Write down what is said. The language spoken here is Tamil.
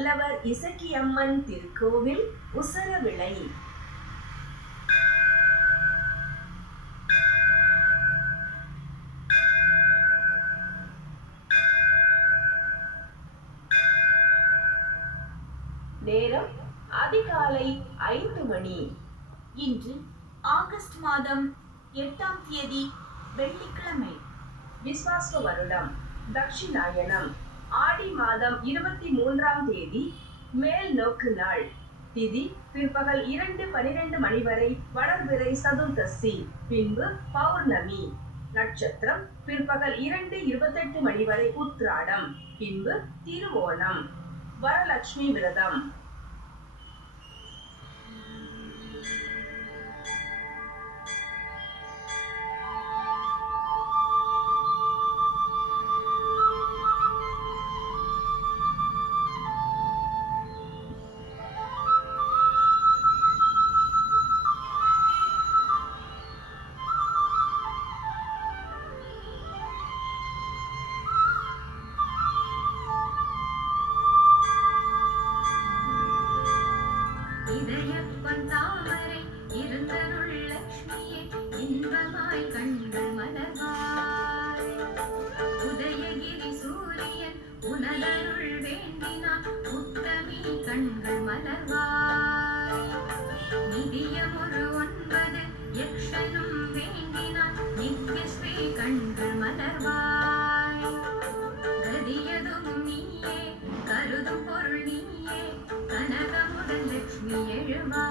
வல்லவர் இசக்கியம்மன் திருக்கோவில் உசரவிளை. நேரம் அதிகாலை 5 மணி. இன்று ஆகஸ்ட் மாதம் 8ஆம் தேதி வெள்ளிக்கிழமை. விஸ்வாச வருடம் தட்சிணாயனம் ஆடி மாதம் 23ஆம் தேதி மேல் நோக்கு நாள். திதி பிற்பகல் 2:12 மணி வரை வளர்பிறை சதுர்தசி, பின்பு பௌர்ணமி. நட்சத்திரம் பிற்பகல் 2:28 மணி வரை உத்திராடம், பின்பு திருவோணம். வரலட்சுமி விரதம். இதயப்பன் தாமரை இருந்தருள் லட்சுமியே, இன்பமாய் கண்கள் மலர்வாய். உதயகிரி சூரியன் உனதருள் வேண்டினான், உத்தமி கண்கள் மலர்வாய். நிதியம் ஒரு 9 யக்ஷனும் வேண்டினான், நித்யஸ்ரீ கண்கள் மலர்வாய். கதியதும் நீயே, கருதும் பொருள் நீயே, கனகமுடன் லட்சுமி எழுவாய்.